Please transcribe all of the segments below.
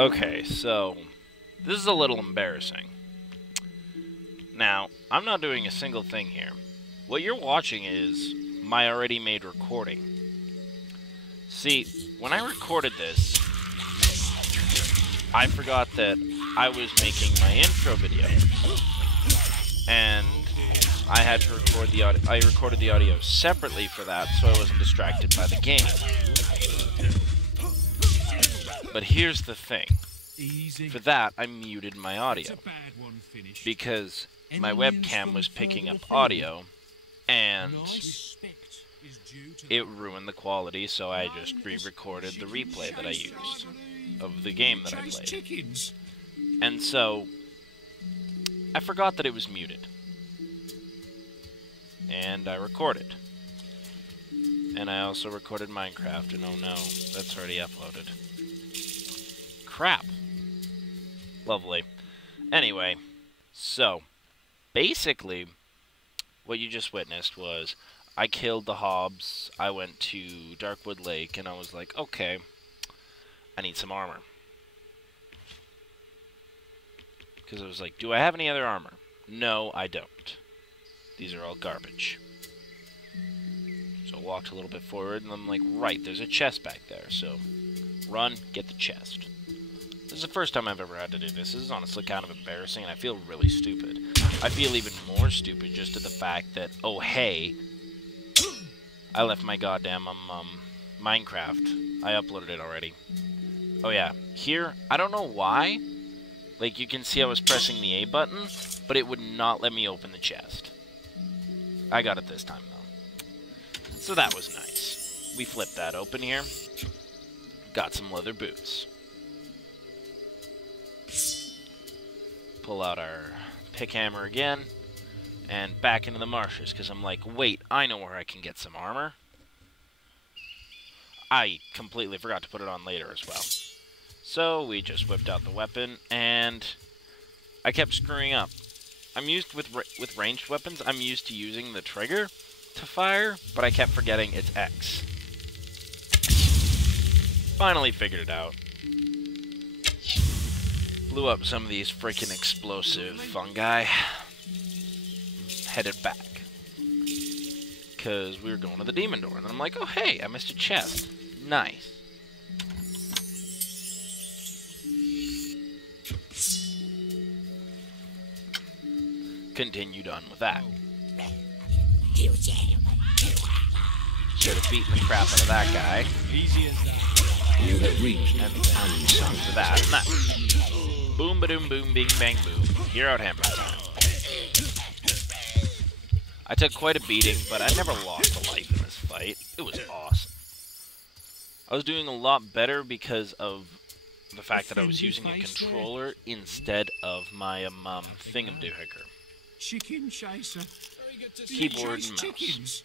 Okay, so this is a little embarrassing. Now, I'm not doing a single thing here. What you're watching is my already made recording. See, when I recorded this, I forgot that I was making my intro video. And I had to record the audio. I recorded the audio separately for that, so I wasn't distracted by the game. But here's the thing. For that, I muted my audio. Because my webcam was picking up audio, and it ruined the quality, so I just re-recorded the replay that I used of the game that I played. And so, I forgot that it was muted. And I recorded. And I also recorded Minecraft, and oh no, that's already uploaded. Crap. Lovely. Anyway, so, basically, what you just witnessed was, I killed the Hobbs, I went to Darkwood Lake, and I was like, okay, I need some armor. Because I was like, do I have any other armor? No, I don't. These are all garbage. So I walked a little bit forward, and I'm like, right, there's a chest back there, so run, get the chest. This is the first time I've ever had to do this. This is honestly kind of embarrassing, and I feel really stupid. I feel even more stupid just at the fact that, oh hey, I left my goddamn Minecraft. I uploaded it already. Oh yeah, here, I don't know why. Like, you can see I was pressing the A button, but it would not let me open the chest. I got it this time, though. So that was nice. We flipped that open here. Got some leather boots. Pull out our pick hammer again. And back into the marshes, because I'm like, wait, I know where I can get some armor. I completely forgot to put it on later as well. So we just whipped out the weapon, and I kept screwing up. I'm used with ranged weapons. I'm used to using the trigger to fire, but I kept forgetting it's X. Finally figured it out. Blew up some of these freaking explosive fungi. Headed back. Because we were going to the demon door, and then I'm like, oh hey, I missed a chest. Nice. Continued on with that. Should have beaten the crap out of that guy. Easy as that. You have reached for that and that. Boom, ba-doom, boom, bing, bang, boom. You're out hammer time. I took quite a beating, but I never lost a life in this fight. It was awesome. I was doing a lot better because of the fact that I was using a controller instead of my thingamdoohicker. Chicken chaser. Keyboard and mouse.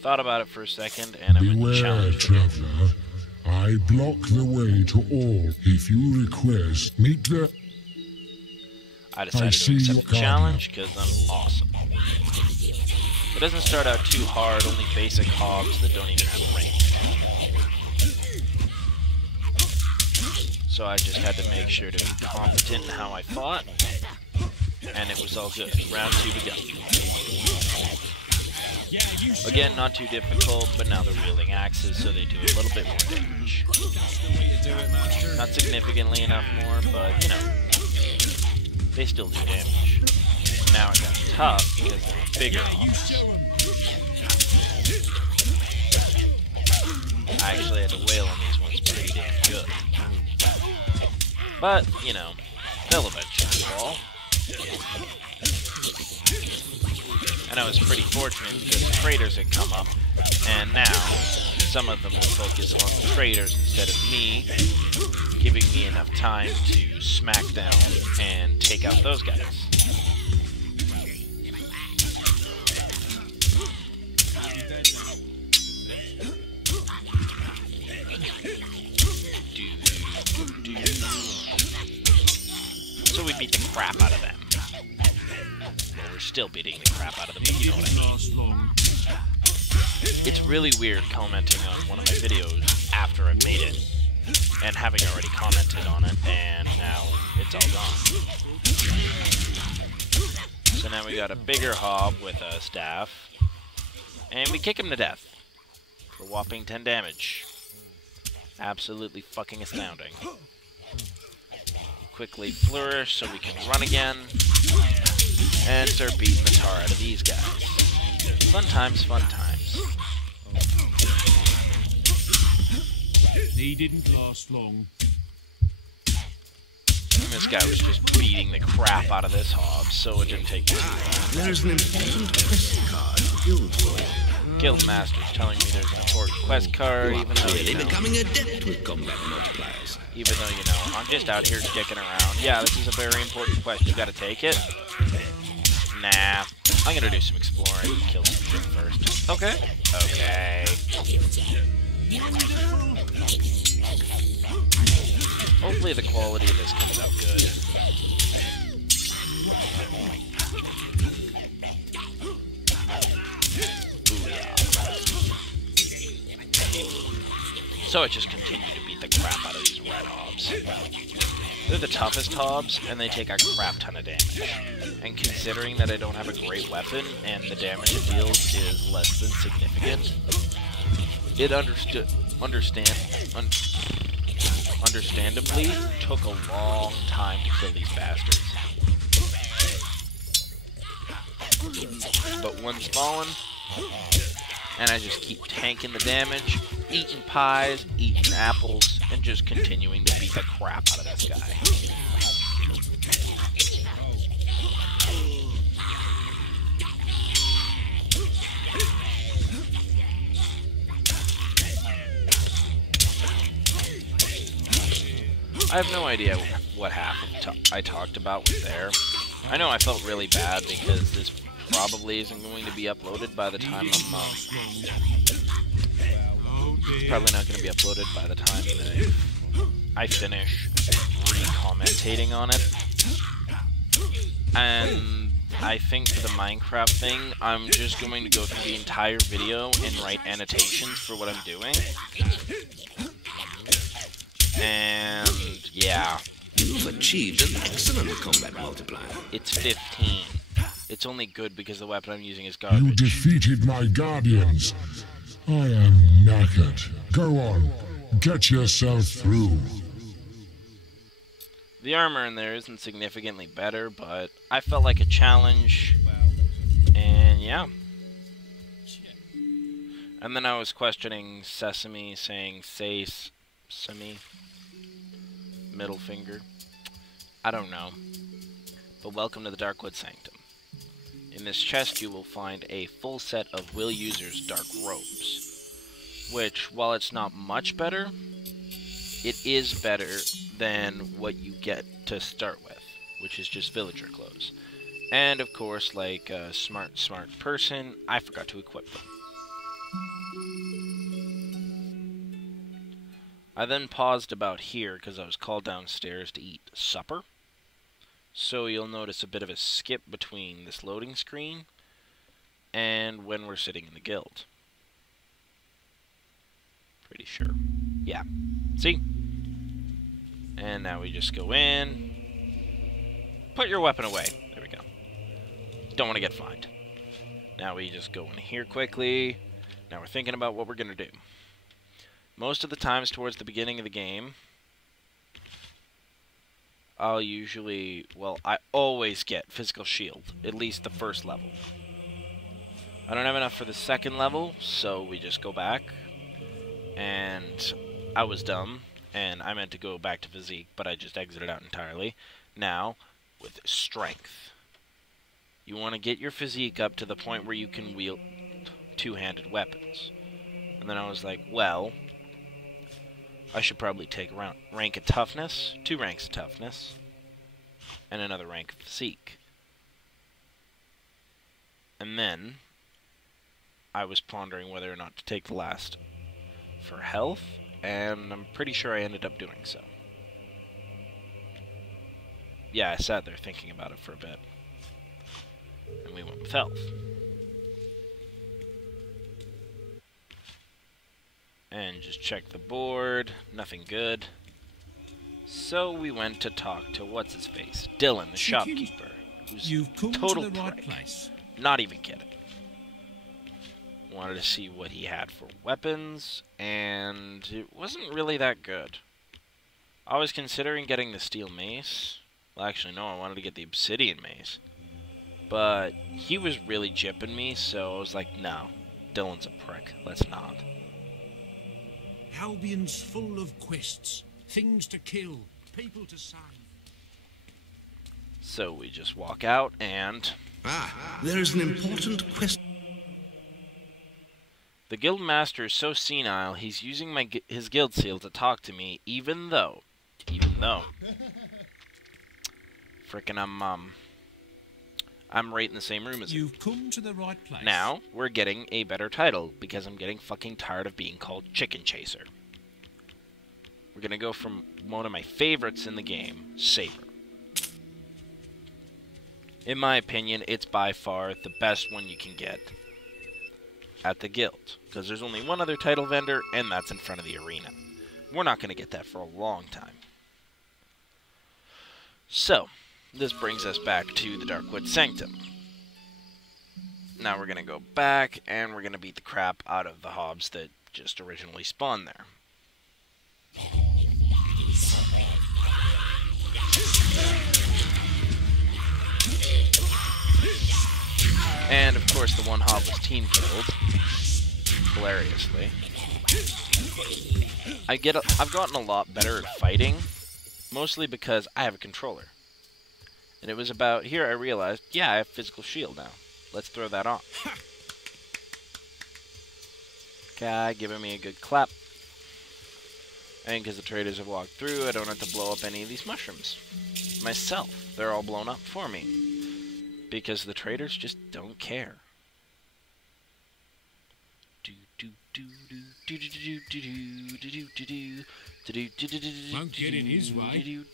Thought about it for a second, and I'm going to challenge Beware, traveler. I block the way to all. If you request, meet the... I decided to accept the challenge, because I'm awesome. It doesn't start out too hard, only basic Hobbs that don't even have range. So I just had to make sure to be competent in how I fought, and it was all good. Round 2 to go. Again, not too difficult, but now they're wielding axes, so they do a little bit more damage. Not significantly enough more, but, you know, they still do damage. Now it got tough because they're bigger. I actually had to wail on these ones pretty damn good. But, you know, they'll eventually fall. And I was pretty fortunate because the traders had come up, and now some of them will focus on the traders instead of me, giving me enough time to smack down and take out those guys. So we beat the crap out of them. Well, we're still beating the crap out of them, you know what I mean. It's really weird commenting on one of my videos after I've made it. and having already commented on it, and now it's all gone. So now we got a bigger hob with a staff, and we kick him to death for a whopping 10 damage. Absolutely fucking astounding. Quickly flourish so we can run again, and start beating the tar out of these guys. Fun times, fun times. He didn't last long. And this guy was just beating the crap out of this hob, so it didn't take too long. There's an important quest card for Guild Boy. Guildmaster's telling me there's an important quest card, even though, Really becoming adept with combat multipliers. even though, you know, I'm just out here dicking around. Yeah, this is a very important quest. You gotta take it. Nah. I'm gonna do some exploring and kill some shit first. Okay. Okay. Hopefully the quality of this comes out good. So I just continue to beat the crap out of these red hobs. They're the toughest hobs, and they take a crap ton of damage. And considering that I don't have a great weapon, and the damage it deals is less than significant, it understandably took a long time to kill these bastards. But one's fallen, and I just keep tanking the damage, eating pies, eating apples, and just continuing to beat the crap out of this guy. I have no idea what half I talked about was there. I know I felt really bad because this probably isn't going to be uploaded by the time probably not going to be uploaded by the time that I finish re-commentating on it. And I think for the Minecraft thing, I'm just going to go through the entire video and write annotations for what I'm doing. And yeah. You've achieved an excellent combat multiplier. It's 15. It's only good because the weapon I'm using is garbage. You defeated my guardians. I am knackered. Go on. Get yourself through. The armor in there isn't significantly better, but I felt like a challenge. And yeah. And then I was questioning Sesame, saying Sesame. Middle finger. I don't know. But welcome to the Darkwood Sanctum. In this chest you will find a full set of Will User's Dark Robes. Which, while it's not much better, it is better than what you get to start with, which is just villager clothes. And of course, like a smart person, I forgot to equip them. I then paused about here because I was called downstairs to eat supper. So you'll notice a bit of a skip between this loading screen and when we're sitting in the guild. Pretty sure. Yeah. See? And now we just go in. Put your weapon away. There we go. Don't want to get fined. Now we just go in here quickly. Now we're thinking about what we're going to do. Most of the times towards the beginning of the game, I'll usually, well, I always get physical shield, at least the first level. I don't have enough for the second level, so we just go back. And I was dumb, and I meant to go back to physique, but I just exited out entirely. Now, with strength. You want to get your physique up to the point where you can wield two-handed weapons. And then I was like, well, I should probably take rank of toughness, 2 ranks of toughness, and another rank of physique. And then I was pondering whether or not to take the last for health, and I'm pretty sure I ended up doing so. Yeah, I sat there thinking about it for a bit. And we went with health. And just check the board. Nothing good. So we went to talk to what's-his-face, Dylan, the shopkeeper, who's You've come total to the right prick. place. Not even kidding. Wanted to see what he had for weapons, and it wasn't really that good. I was considering getting the steel mace. Well, actually, no, I wanted to get the obsidian mace. But he was really jipping me, so I was like, no, Dylan's a prick. Let's not. Albion's full of quests, things to kill, people to save. So we just walk out, and There is an important question. the guild master is so senile, he's using his guild seal to talk to me, even though, frickin' I'm right in the same room as him. You've come to the right place. Now, we're getting a better title, because I'm getting fucking tired of being called Chicken Chaser. We're gonna go from one of my favorites in the game, Saber. In my opinion, it's by far the best one you can get at the guild, because there's only one other title vendor, and that's in front of the arena. We're not gonna get that for a long time. So, this brings us back to the Darkwood Sanctum. Now we're going to go back, and we're going to beat the crap out of the hobs that just originally spawned there. And, of course, the one hob was team killed. Hilariously. I've gotten a lot better at fighting, mostly because I have a controller. And it was about here I realized, yeah, I have physical shield now. Let's throw that on. Guy giving me a good clap. And because the traders have walked through, I don't have to blow up any of these mushrooms myself. They're all blown up for me. Because the traders just don't care. Won't get in his way.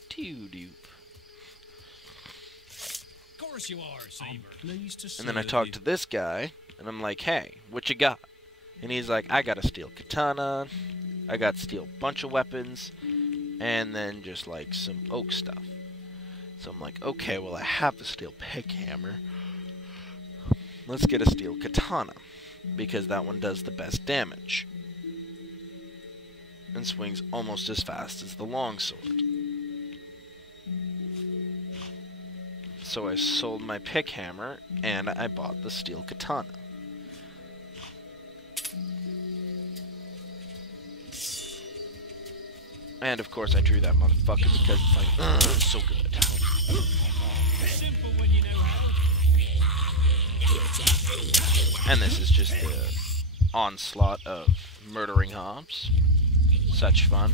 Of course you are, Saber. Pleased to And then I serve talked you. to this guy, and I'm like, hey, what you got? And he's like, I got a steel katana, I got steel bunch of weapons, and then just like some oak stuff. So I'm like, okay, well I have a steel pick hammer. Let's get a steel katana, because that one does the best damage. And swings almost as fast as the longsword. So I sold my pick hammer, and I bought the steel katana. And of course I drew that motherfucker because it's like, so good. Simple when you know how. And this is just the onslaught of murdering hobs. Such fun.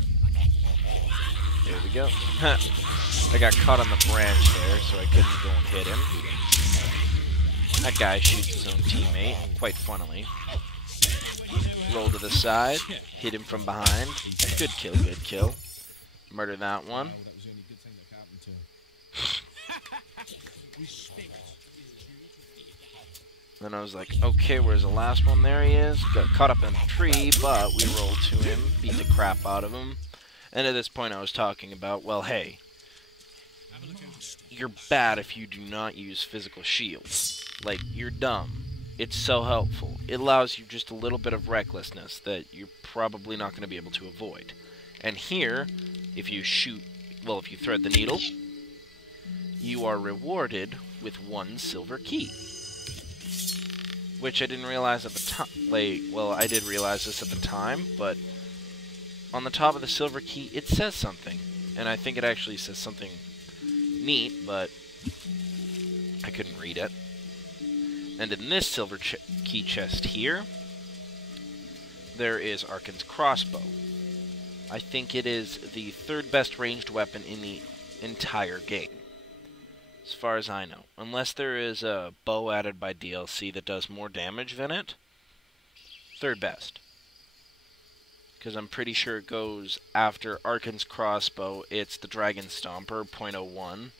Here we go. I got caught on the branch there, so I couldn't go and hit him. That guy shoots his own teammate, quite funnily. Roll to the side, hit him from behind. Good kill, good kill. Murder that one. Then I was like, okay, where's the last one? There he is. Got caught up in a tree, but we rolled to him, beat the crap out of him. And at this point I was talking about, well, hey, you're bad if you do not use physical shields. Like, you're dumb. It's so helpful. It allows you just a little bit of recklessness that you're probably not going to be able to avoid. And here, if you shoot, well, if you thread the needle, you are rewarded with 1 silver key. Which I didn't realize at the time. Like, well, I did realize this at the time, but on the top of the silver key, it says something. And I think it actually says something neat, but I couldn't read it. And in this silver key chest here, there is Arkan's crossbow. I think it is the 3rd best ranged weapon in the entire game, as far as I know. Unless there is a bow added by DLC that does more damage than it. 3rd best. Because I'm pretty sure it goes after Arkan's crossbow, it's the Dragon Stomper, .01,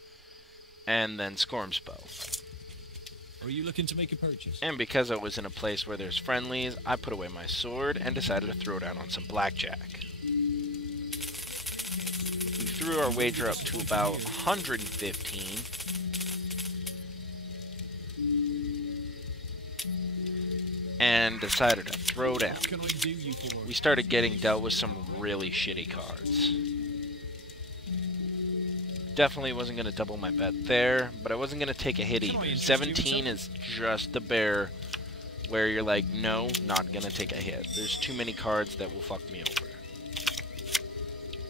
and then Skorm's bow. Are you looking to make a purchase? And because I was in a place where there's friendlies, I put away my sword and decided to throw down on some blackjack. We threw our wager up to about 115. And decided to throw down. We started getting dealt with some really shitty cards. Definitely wasn't going to double my bet there, but I wasn't going to take a hit either. 17 is just the bear where you're like, no, not going to take a hit. There's too many cards that will fuck me over.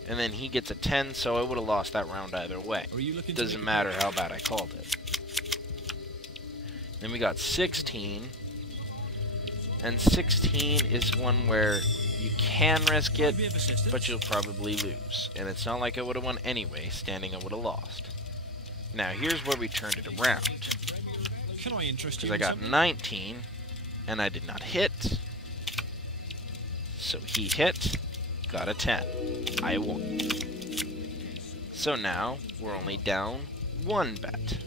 And then he gets a 10, so I would have lost that round either way. Doesn't matter how bad I called it. Then we got 16. And 16 is one where you can risk it, but you'll probably lose. And it's not like I would have won anyway. Standing, I would have lost. Now, here's where we turned it around. Because I got 19, and I did not hit. So he hit, got a 10. I won. So now, we're only down one bet.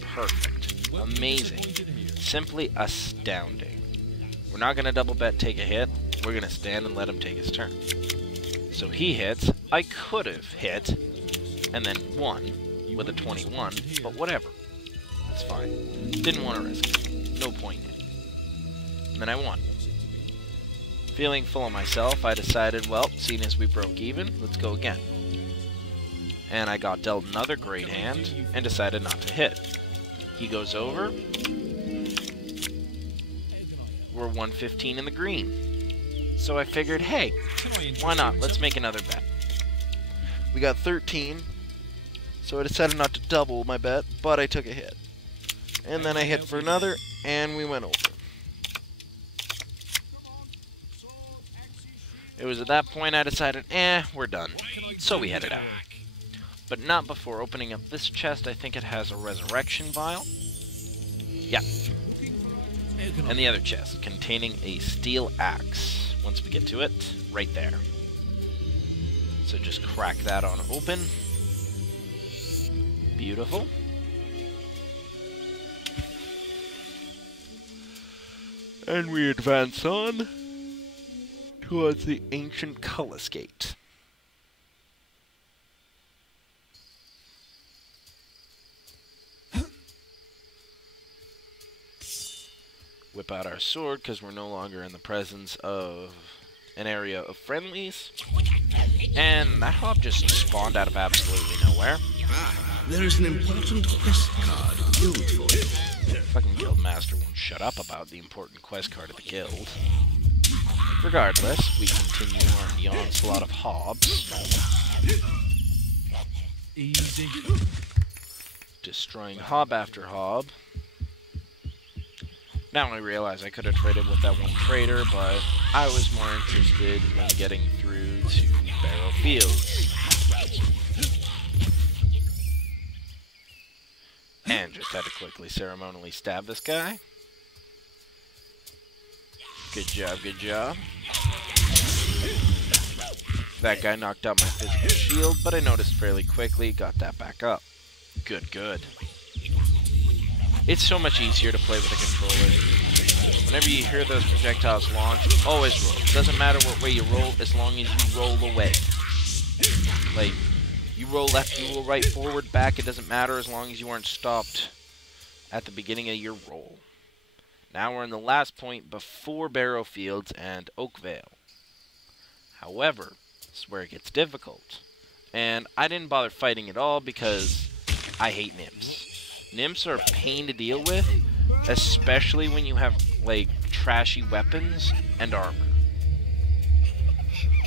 Perfect. Amazing. Simply astounding. We're not going to double bet, take a hit. We're going to stand and let him take his turn. So he hits. I could have hit and then won with a 21, but whatever. That's fine. Didn't want to risk it. No point in it. And then I won. Feeling full of myself, I decided, well, seeing as we broke even, let's go again. And I got dealt another great hand and decided not to hit. He goes over. We're 115 in the green. So I figured, hey, why not? Let's make another bet. We got 13, so I decided not to double my bet, but I took a hit. And then I hit for another, and we went over. It was at that point I decided, we're done. So we headed out. But not before opening up this chest. I think it has a resurrection vial. Yeah. And the other chest, containing a steel axe. Once we get to it, right there. So just crack that on open. Beautiful. And we advance on towards the ancient Cullis Gate. Whip out our sword, because we're no longer in the presence of an area of friendlies. And that hob just spawned out of absolutely nowhere. Ah, there is an important quest card guild for it. Fucking guild master won't shut up about the important quest card of the guild. Regardless, we continue on the onslaught of hobs. Easy. Destroying hob after hob. Now I realize I could have traded with that one trader, but I was more interested in getting through to Barrow Fields. And just had to quickly ceremonially stab this guy. Good job, good job. That guy knocked out my physical shield, but I noticed fairly quickly, got that back up. Good, good. It's so much easier to play with a controller. Whenever you hear those projectiles launch, always roll. Doesn't matter what way you roll, as long as you roll away. Like, you roll left, you roll right, forward, back, it doesn't matter as long as you aren't stopped at the beginning of your roll. Now we're in the last point before Barrow Fields and Oakvale. However, this is where it gets difficult. And I didn't bother fighting at all because I hate nymphs. Nymphs are a pain to deal with, especially when you have, like, trashy weapons and armor.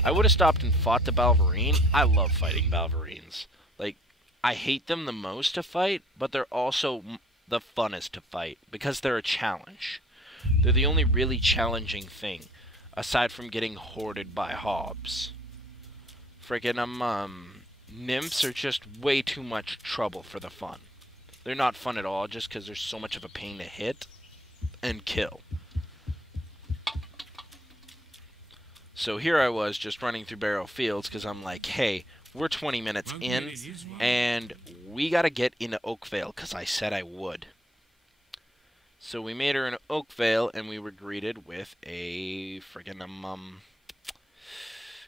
I would have stopped and fought the Balverine. I love fighting Balverines. Like, I hate them the most to fight, but they're also the funnest to fight because they're a challenge. They're the only really challenging thing, aside from getting hoarded by hobs. Frickin' nymphs are just way too much trouble for the fun. They're not fun at all just because they're so much of a pain to hit and kill. So here I was just running through Barrow Fields because I'm like, hey, we're 20 minutes in and we got to get into Oakvale because I said I would. So we made her in Oakvale and we were greeted with a friggin'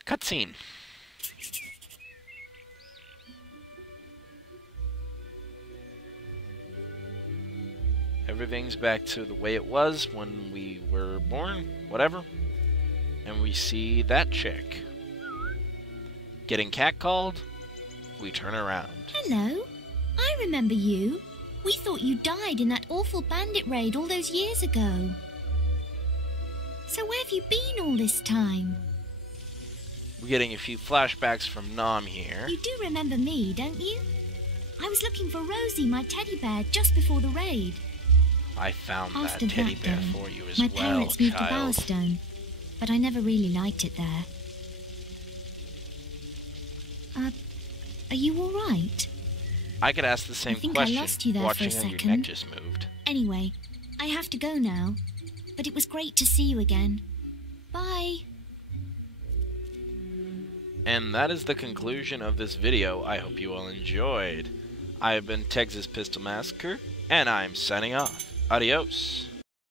cutscene. Everything's back to the way it was when we were born, whatever. And we see that chick getting catcalled. We turn around. Hello, I remember you. We thought you died in that awful bandit raid all those years ago. So where have you been all this time? We're getting a few flashbacks from Nom here. You do remember me, don't you? I was looking for Rosie, my teddy bear, just before the raid. I found After that teddy that bear day, for you as my well, parents moved to child. Bowerstone, but I never really liked it there. Are you all right? I could ask the same I think question I lost you there for a watching how your neck second. just moved. Anyway, I have to go now, but it was great to see you again. Bye. And that is the conclusion of this video. I hope you all enjoyed. I have been TexasPistolMassacre, and I'm signing off. Adios.